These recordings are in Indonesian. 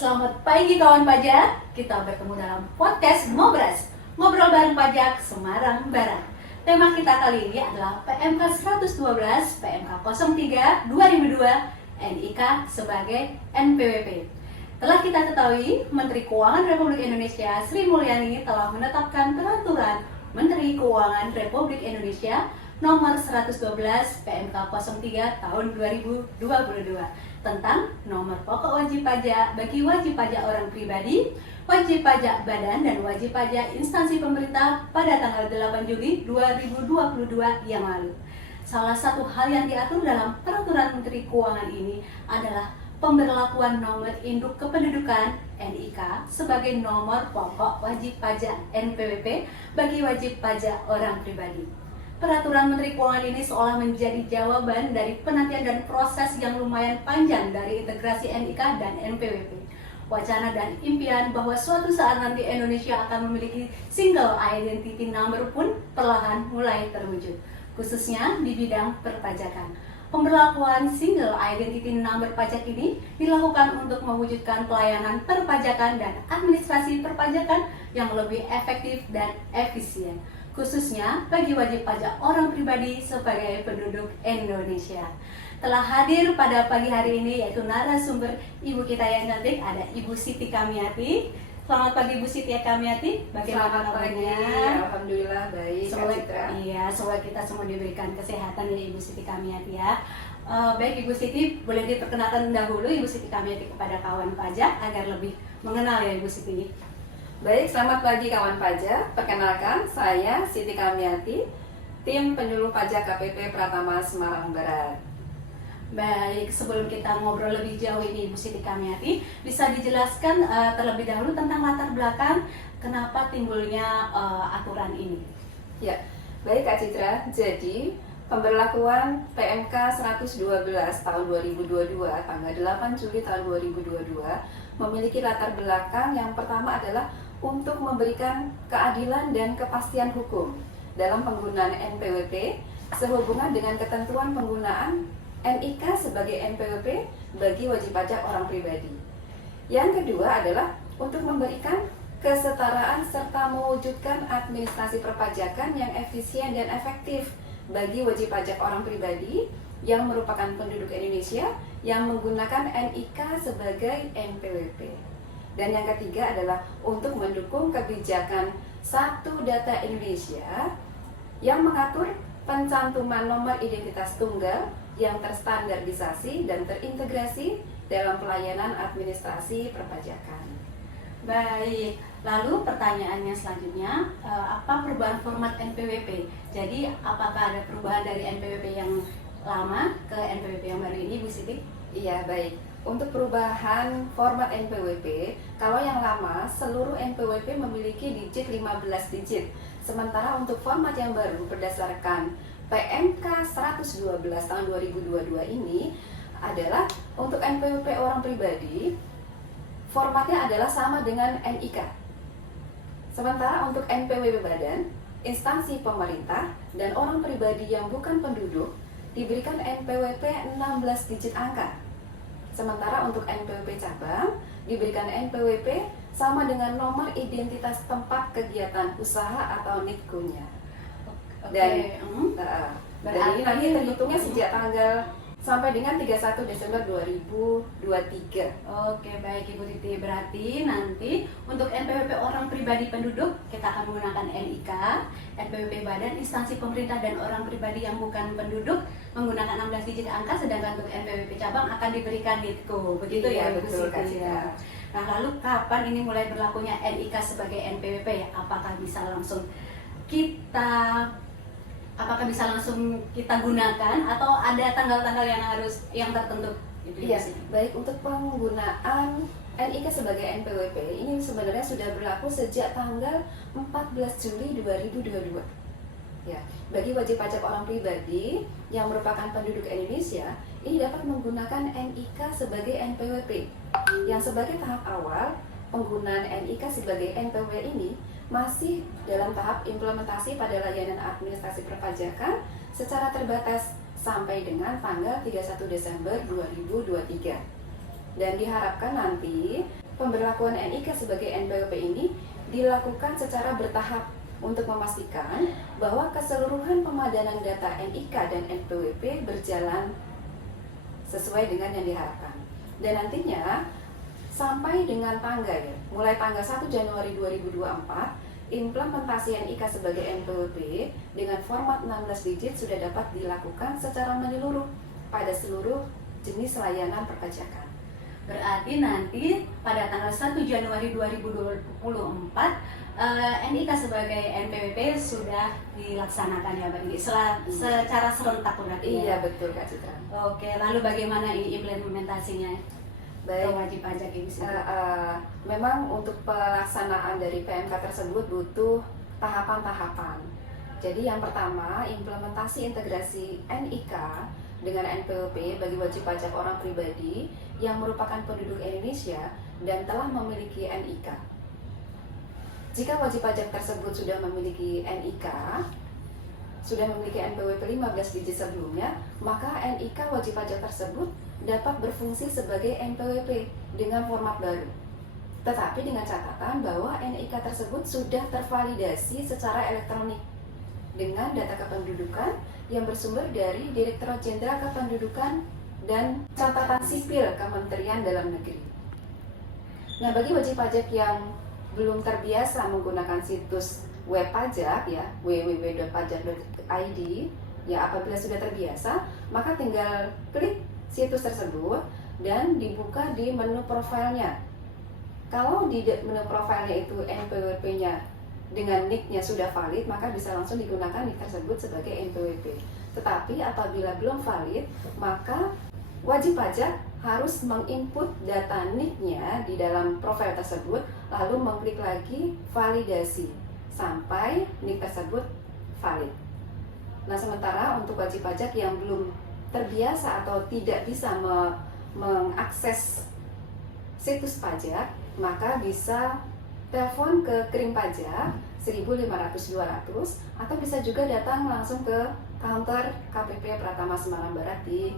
Selamat pagi kawan pajak, kita bertemu dalam podcast Ngobras, ngobrol bareng pajak Semarang Barat. Tema kita kali ini adalah PMK 112, PMK 03 2002, NIK sebagai NPWP. Telah kita ketahui, Menteri Keuangan Republik Indonesia Sri Mulyani telah menetapkan peraturan Menteri Keuangan Republik Indonesia nomor 112 PMK 03 tahun 2022 tentang nomor pokok wajib pajak bagi wajib pajak orang pribadi, wajib pajak badan, dan wajib pajak instansi pemerintah pada tanggal 8 Juli 2022 yang lalu. Salah satu hal yang diatur dalam peraturan Menteri Keuangan ini adalah pemberlakuan nomor induk kependudukan NIK sebagai nomor pokok wajib pajak NPWP bagi wajib pajak orang pribadi. Peraturan Menteri Keuangan ini seolah menjadi jawaban dari penantian dan proses yang lumayan panjang dari integrasi NIK dan NPWP. Wacana dan impian bahwa suatu saat nanti Indonesia akan memiliki single identity number pun perlahan mulai terwujud, khususnya di bidang perpajakan. Pemberlakuan single identity number pajak ini dilakukan untuk mewujudkan pelayanan perpajakan dan administrasi perpajakan yang lebih efektif dan efisien, khususnya bagi wajib pajak orang pribadi sebagai penduduk Indonesia. Telah hadir pada pagi hari ini yaitu narasumber ibu kita yang cantik, ada Ibu Siti Kamiati. Selamat pagi Ibu Siti Kamiati, bagaimana kabarnya? Alhamdulillah baik. Semoga kita semua diberikan kesehatan ya Ibu Siti Kamiati ya. Baik Ibu Siti, boleh diperkenalkan dahulu Ibu Siti Kamiati kepada kawan pajak agar lebih mengenal ya Ibu Siti. Baik, selamat pagi kawan pajak. Perkenalkan, saya Siti Kamiati, tim penyuluh pajak KPP Pratama Semarang Barat. Baik, sebelum kita ngobrol lebih jauh ini Ibu Siti Kamiati, bisa dijelaskan terlebih dahulu tentang latar belakang kenapa timbulnya aturan ini? Ya, baik Kak Citra. Jadi, pemberlakuan PMK 112 tahun 2022 tanggal 8 Juli tahun 2022 memiliki latar belakang yang pertama adalah untuk memberikan keadilan dan kepastian hukum dalam penggunaan NPWP sehubungan dengan ketentuan penggunaan NIK sebagai NPWP bagi wajib pajak orang pribadi. Yang kedua adalah untuk memberikan kesetaraan serta mewujudkan administrasi perpajakan yang efisien dan efektif bagi wajib pajak orang pribadi yang merupakan penduduk Indonesia yang menggunakan NIK sebagai NPWP. Dan yang ketiga adalah untuk mendukung kebijakan Satu Data Indonesia yang mengatur pencantuman nomor identitas tunggal yang terstandardisasi dan terintegrasi dalam pelayanan administrasi perpajakan. Baik, lalu pertanyaannya selanjutnya, apa perubahan format NPWP? Jadi apakah ada perubahan dari NPWP yang lama ke NPWP yang baru ini, Bu Siti? Iya, baik. Untuk perubahan format NPWP, kalau yang lama seluruh NPWP memiliki digit 15 digit. Sementara untuk format yang baru berdasarkan PMK 112 tahun 2022 ini adalah untuk NPWP orang pribadi, formatnya adalah sama dengan NIK. Sementara untuk NPWP badan, instansi pemerintah, dan orang pribadi yang bukan penduduk diberikan NPWP 16 digit angka. Sementara untuk NPWP cabang diberikan NPWP sama dengan nomor identitas tempat kegiatan usaha atau NITKU-nya. Dan ini nanti terhitungnya sejak tanggal sampai dengan 31 Desember 2023. Oke, baik Ibu Titi. Berarti nanti untuk NPWP orang pribadi penduduk kita akan menggunakan NIK, NPWP badan, instansi pemerintah dan orang pribadi yang bukan penduduk menggunakan 16 digit angka, sedangkan untuk NPWP cabang akan diberikan NITKU. Begitu ya, betul Kak Citra. Nah, lalu kapan ini mulai berlakunya NIK sebagai NPWP ya? Apakah bisa langsung kita gunakan atau ada tanggal-tanggal yang tertentu? Iya, baik. Untuk penggunaan NIK sebagai NPWP ini sebenarnya sudah berlaku sejak tanggal 14 Juli 2022. Ya, bagi wajib pajak orang pribadi yang merupakan penduduk Indonesia, ini dapat menggunakan NIK sebagai NPWP. Yang sebagai tahap awal, penggunaan NIK sebagai NPWP ini masih dalam tahap implementasi pada layanan administrasi perpajakan secara terbatas sampai dengan tanggal 31 Desember 2023. Dan diharapkan nanti pemberlakuan NIK sebagai NPWP ini dilakukan secara bertahap untuk memastikan bahwa keseluruhan pemadanan data NIK dan NPWP berjalan sesuai dengan yang diharapkan. Dan nantinya sampai dengan mulai tanggal 1 Januari 2024, implementasi NIK sebagai NPWP dengan format 16 digit sudah dapat dilakukan secara menyeluruh pada seluruh jenis layanan perpajakan. Berarti nanti pada tanggal 1 Januari 2024 NIK sebagai NPWP sudah dilaksanakan ya Mbak Indi secara serentak berarti ya? Iya betul Kak Citra. Oke, lalu bagaimana ini implementasinya? Baik, wajib pajak ini memang untuk pelaksanaan dari PMK tersebut butuh tahapan-tahapan. Jadi yang pertama, implementasi integrasi NIK dengan NPWP bagi wajib pajak orang pribadi yang merupakan penduduk Indonesia dan telah memiliki NIK. Jika wajib pajak tersebut sudah memiliki NIK, sudah memiliki NPWP 15 digit sebelumnya, maka NIK wajib pajak tersebut dapat berfungsi sebagai NPWP dengan format baru. Tetapi dengan catatan bahwa NIK tersebut sudah tervalidasi secara elektronik dengan data kependudukan yang bersumber dari Direktorat Jenderal Kependudukan dan Catatan Sipil Kementerian Dalam Negeri. Nah, bagi wajib pajak yang belum terbiasa menggunakan situs web pajak ya, www.pajak.id, ya apabila sudah terbiasa, maka tinggal klik situs tersebut dan dibuka di menu profilnya. Kalau di menu profilnya itu NPWP-nya dengan NIK-nya sudah valid, maka bisa langsung digunakan NIK tersebut sebagai NPWP. Tetapi apabila belum valid, maka wajib pajak harus menginput data NIK-nya di dalam profil tersebut, lalu mengklik lagi validasi sampai NIK tersebut valid. Nah, sementara untuk wajib pajak yang belum terbiasa atau tidak bisa mengakses situs pajak, maka bisa telepon ke Krim Pajak 1500-200 atau bisa juga datang langsung ke kantor KPP Pratama Semarang Barat di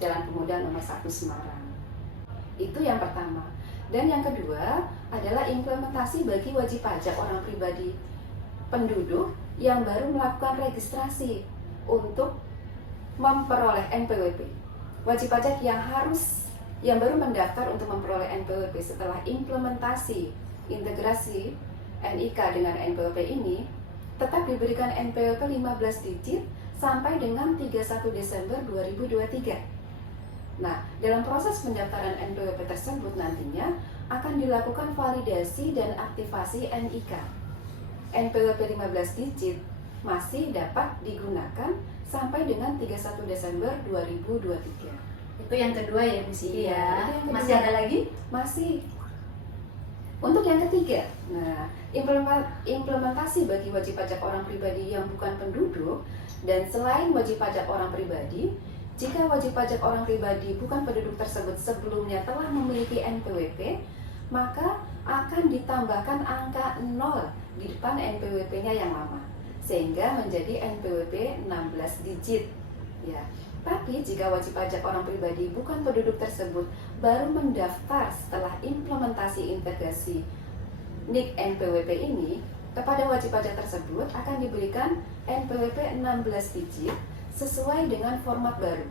Jalan Pemuda nomor 1 Semarang. Itu yang pertama. Dan yang kedua adalah implementasi bagi wajib pajak orang pribadi penduduk yang baru melakukan registrasi untuk memperoleh NPWP. Wajib pajak yang baru mendaftar untuk memperoleh NPWP setelah implementasi integrasi NIK dengan NPWP ini tetap diberikan NPWP 15 digit sampai dengan 31 Desember 2023. Nah, dalam proses pendaftaran NPWP tersebut nantinya akan dilakukan validasi dan aktivasi NIK. NPWP 15 digit masih dapat digunakan sampai dengan 31 Desember 2023. Itu yang kedua ya Bu Siti ya. Masih ada lagi? Masih. Untuk yang ketiga, nah, implementasi bagi wajib pajak orang pribadi yang bukan penduduk dan selain wajib pajak orang pribadi, jika wajib pajak orang pribadi bukan penduduk tersebut sebelumnya telah memiliki NPWP, maka akan ditambahkan angka 0 di depan NPWP-nya yang lama, sehingga menjadi NPWP 16 digit. Ya. Tapi jika wajib pajak orang pribadi bukan penduduk tersebut baru mendaftar setelah implementasi integrasi NIK NPWP ini, kepada wajib pajak tersebut akan diberikan NPWP 16 digit sesuai dengan format baru.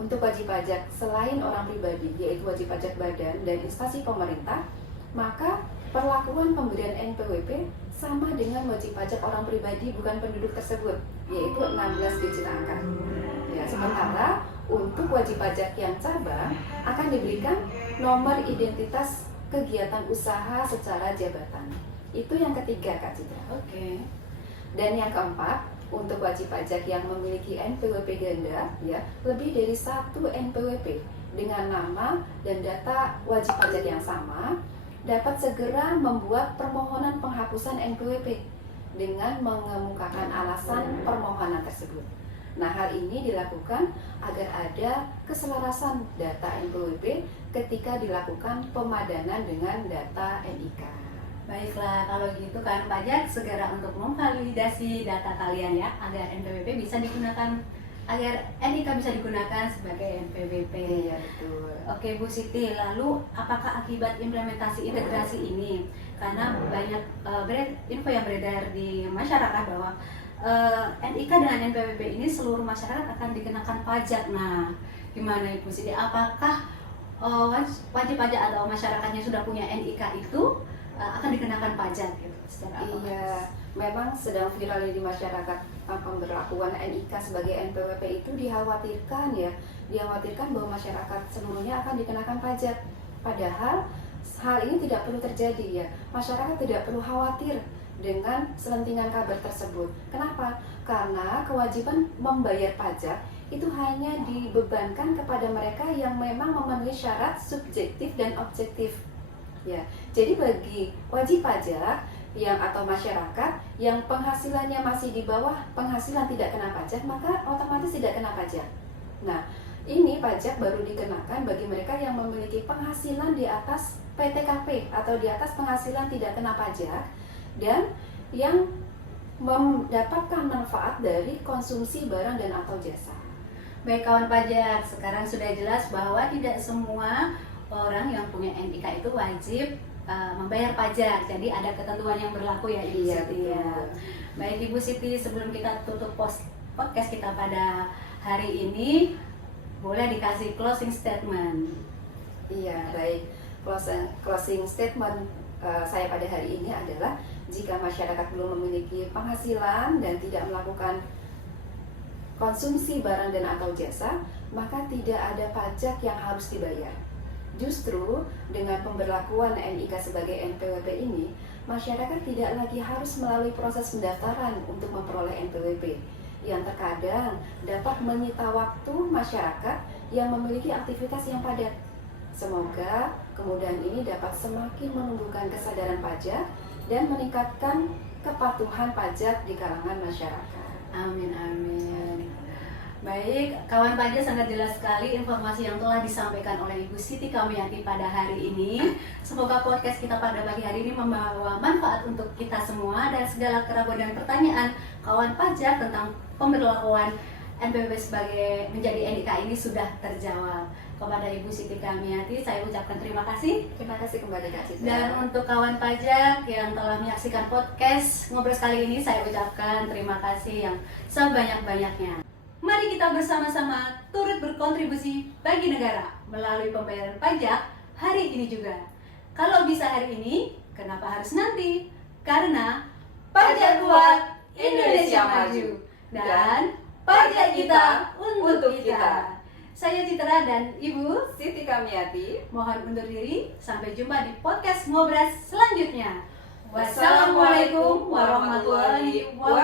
Untuk wajib pajak selain orang pribadi, yaitu wajib pajak badan dan instansi pemerintah, maka perlakuan pemberian NPWP sama dengan wajib pajak orang pribadi bukan penduduk tersebut, yaitu 16 digit angka. Ya, sementara untuk wajib pajak yang cabang akan diberikan nomor identitas kegiatan usaha secara jabatan. Itu yang ketiga Kak Citra. Oke. Dan yang keempat, untuk wajib pajak yang memiliki NPWP ganda, ya, lebih dari satu NPWP dengan nama dan data wajib pajak yang sama, dapat segera membuat permohonan penghapusan NPWP dengan mengemukakan alasan permohonan tersebut. Nah, hal ini dilakukan agar ada keselarasan data NPWP ketika dilakukan pemadanan dengan data NIK. Baiklah, kalau gitu kan pajak segera untuk memvalidasi data kalian ya, agar NPWP bisa digunakan agar NIK bisa digunakan sebagai NPWP. Iya, betul. Oke Bu Siti, lalu apakah akibat implementasi integrasi ini, karena banyak info yang beredar di masyarakat bahwa NIK dengan NPWP ini seluruh masyarakat akan dikenakan pajak. Nah, gimana Ibu Siti? Apakah wajib pajak atau masyarakatnya sudah punya NIK itu akan dikenakan pajak gitu? Secara Iya, memang sedang viral di masyarakat pemberlakuan NIK sebagai NPWP itu dikhawatirkan bahwa masyarakat seluruhnya akan dikenakan pajak. Padahal hal ini tidak perlu terjadi ya. Masyarakat tidak perlu khawatir dengan selentingan kabar tersebut. Kenapa? Karena kewajiban membayar pajak itu hanya dibebankan kepada mereka yang memang memenuhi syarat subjektif dan objektif. Ya, jadi bagi wajib pajak atau masyarakat yang penghasilannya masih di bawah penghasilan tidak kena pajak, maka otomatis tidak kena pajak. Nah, ini pajak baru dikenakan bagi mereka yang memiliki penghasilan di atas PTKP atau di atas penghasilan tidak kena pajak dan yang mendapatkan manfaat dari konsumsi barang dan atau jasa. Baik kawan pajak, sekarang sudah jelas bahwa tidak semua orang yang punya NIK itu wajib membayar pajak. Jadi ada ketentuan yang berlaku ya Ibu Siti. Betul. Ya. Baik Ibu Siti, sebelum kita tutup podcast kita pada hari ini, boleh dikasih closing statement. Iya, baik. Closing statement saya pada hari ini adalah jika masyarakat belum memiliki penghasilan dan tidak melakukan konsumsi barang dan atau jasa, maka tidak ada pajak yang harus dibayar. Justru dengan pemberlakuan NIK sebagai NPWP ini, masyarakat tidak lagi harus melalui proses pendaftaran untuk memperoleh NPWP yang terkadang dapat menyita waktu masyarakat yang memiliki aktivitas yang padat. Semoga kemudahan ini dapat semakin menumbuhkan kesadaran pajak dan meningkatkan kepatuhan pajak di kalangan masyarakat. Amin, amin. Baik, kawan pajak, sangat jelas sekali informasi yang telah disampaikan oleh Ibu Siti Kamiyati pada hari ini. Semoga podcast kita pada pagi hari ini membawa manfaat untuk kita semua dan segala keraguan dan pertanyaan kawan pajak tentang pemberlakuan NPWP sebagai menjadi NIK ini sudah terjawab. Kepada Ibu Siti Kamiyati saya ucapkan terima kasih. Terima kasih kembali Kak Citra. Dan untuk kawan pajak yang telah menyaksikan podcast Ngobrol kali ini, saya ucapkan terima kasih yang sebanyak-banyaknya. Mari kita bersama-sama turut berkontribusi bagi negara melalui pembayaran pajak hari ini juga. Kalau bisa hari ini, kenapa harus nanti? Karena pajak kuat, Indonesia maju. Dan pajak kita untuk kita. Saya Citra dan Ibu Siti Kamiyati mohon undur diri. Sampai jumpa di podcast Ngobras selanjutnya. Wassalamualaikum warahmatullahi wabarakatuh.